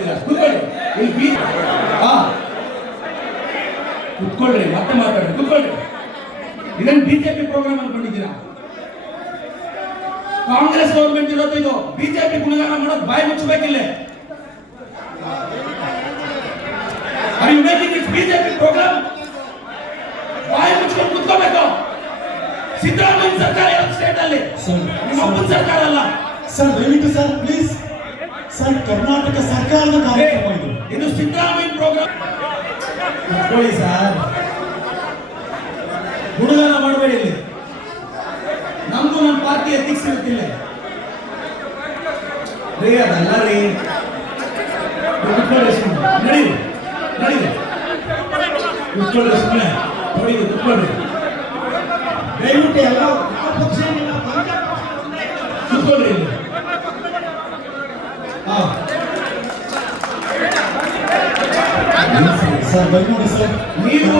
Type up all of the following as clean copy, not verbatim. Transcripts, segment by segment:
ಬಂದಿದ್ದೀರಾ? ಕೂತ್ಕೊಳ್ಳಿ. ಇಲ್ಲಿ ಕೂತ್ಕೊಳ್ರಿ, ಮತ್ತೆ ಮಾತಾಡ್ರಿ, ಕೂತ್ಕೊಳ್ರಿ. ಇದನ್ನು ಬಿಜೆಪಿ ಪ್ರೋಗ್ರಾಮ್ ಅನ್ಕೊಂಡಿದ್ದೀರಾ? ಕಾಂಗ್ರೆಸ್ ಗೌರ್ಮೆಂಟ್ ಇರೋದು ಇದು. ಬಿಜೆಪಿ ಗುಣಗಾನ ಮಾಡೋದು ಬಾಯಿ ಮುಚ್ಚಬೇಕಿಲ್ಲ. Are you making it BJP program? ಬಾಯಿ ಮುಚ್ಕೊಂಡು ಕೂತ್ಕೋಬೇಕು. ಸಿದ್ದರಾಮಯ್ಯ ಸರ್ಕಾರ ಇರೋ ಸ್ಟೇಟ್ ಅಲ್ಲಿ ನಿಮ್ಮ ಒಬ್ಬನ ಸರ್ಕಾರ ಅಲ್ಲ ಸರ್. ದಯವಿಟ್ಟು ಸರ್ ಪ್ಲೀಸ್ ಸರ್, ಕರ್ನಾಟಕ ಸರ್ಕಾರದ ಕಾರ್ಯಕ್ರಮ ಇದು. ಇದು ಸಿದ್ದರಾಮಯ್ಯ ಪ್ರೋಗ್ರಾಮ್. ಕೂತ್ಕೊಳ್ಳಿ ಸರ್, ಗುಣಗಾನ ಮಾಡಬೇಡಿ. ಇಲ್ಲಿ ನಮ್ದು ನಮ್ಮ ಪಾರ್ಟಿ ಎಥಿಕ್ಸ್ ಇರುತ್ತಿಲ್ಲ ರೀ, ಅದಲ್ಲ ರೀ. ಕೂತ್ಕೊಳ್ಳಿ ಸುಮ್ಮನೆ, ನಡಿ ನಡಿ, ಕೂತ್ಕೊಳ್ಳಿ ಸುಮ್ಮನೆ, ನೋಡಿ ಕೂತ್ಕೊಳ್ಳಿ. ದಯವಿಟ್ಟು ಎಲ್ಲ ಕೂತ್ಕೊಳ್ಳಿ ಇಲ್ಲಿ. ಸರ್ ದಯಮಾಡಿ ಸರ್, ನೀವು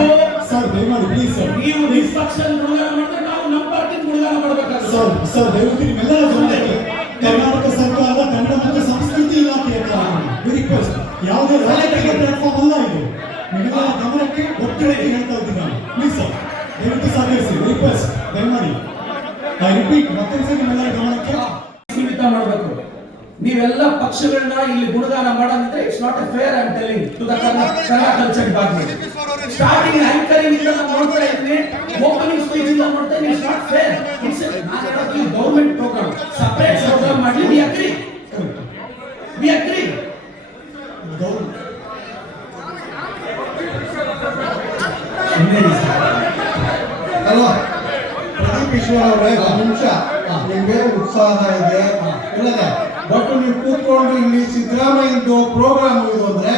ಸರ್ ದಯಮಾಡಿ ಪ್ಲೀಸ್ ಸರ್, ನೀವು ನಿಷ್ಪಕ್ಷನ್ ಗುಣಗಾನ ಮಾಡಿದ್ರೆ ನಾವು ನಮ್ಮ ಪಾರ್ಟಿ ಗುಣಗಾನ ಮಾಡಬೇಕಾಗುತ್ತೆ. ಸರ್ ಸರ್ ದಯವಿಟ್ಟು ನಿಮ್ಮೆಲ್ಲರ ಗಮನಕ್ಕೆ ಕರ್ನಾಟಕ ಸರ್ಕಾರದ ಕನ್ನಡ ಮತ್ತು ಸಂಸ್ಕೃತಿ ಇಲಾಖೆಯ ರಿಕ್ವೆಸ್ಟ್, ಯಾವುದೇ ರಾಜಕೀಯ ಪ್ಲಾಟ್ಫಾರ್ಮ್ ಅಲ್ಲ ಇದು. ನಿಮ್ಮೆಲ್ಲರ ಗಮನಕ್ಕೆ ಒತ್ತಡಕ್ಕೆ ಹೇಳ್ತಾ ಇದ್ದೀನಿ ನಾನು. ಪ್ಲೀಸ್ ಸರ್ ದಯವಿಟ್ಟು ಸಹಕರಿಸಿ, ರಿಕ್ವೆಸ್ಟ್ ದಯಮಾಡಿ. ಐ ರಿಪೀಟ್, ಮತ್ತೊಂದ್ಸರಿ ನಿಮ್ಮೆಲ್ಲರ ಗಮನಕ್ಕೆ ಸೀಮಿತ ಮಾಡಬೇಕು. ನೀವೆಲ್ಲ ಪಕ್ಷಗಳನ್ನ ಇಲ್ಲಿ ಗುಣಗಾನ ಮಾಡೋದಿದ್ರೆ it's not a fair. I am telling to the Kannada culture department. Starting anchoring ಇಂದ ನಾನು ನೋಡ್ತಾ ಇದ್ದೀನಿ, ಓಪನಿಂಗ್ ಸ್ಪೀಚ್ ಇಂದ ನೋಡ್ತಾ ಇದ್ದೀನಿ. It's not fair. It's government program, separate program ಮಾಡಿ. We agree, we agree. Hello Pradeep Eshwar ಅವರೇ, ಒಂದು ನಿಮಿಷ. ನಿಮ್ಗೆ ಉತ್ಸಾಹ ಇದೆ ಇಲ್ಲದೆ, ಬಟ್ ನೀವು ಕೂತ್ಕೊಂಡು ಇಲ್ಲಿ ಸಿದ್ದರಾಮಯ್ಯದು ಪ್ರೋಗ್ರಾಮ್ ಇದು ಅಂದ್ರೆ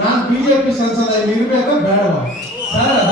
ನಾನು ಬಿಜೆಪಿ ಸಂಸದ ಇಲ್ಲಿ ಇರ್ಬೇಕಾ ಬೇಡವಾ ಸರ್?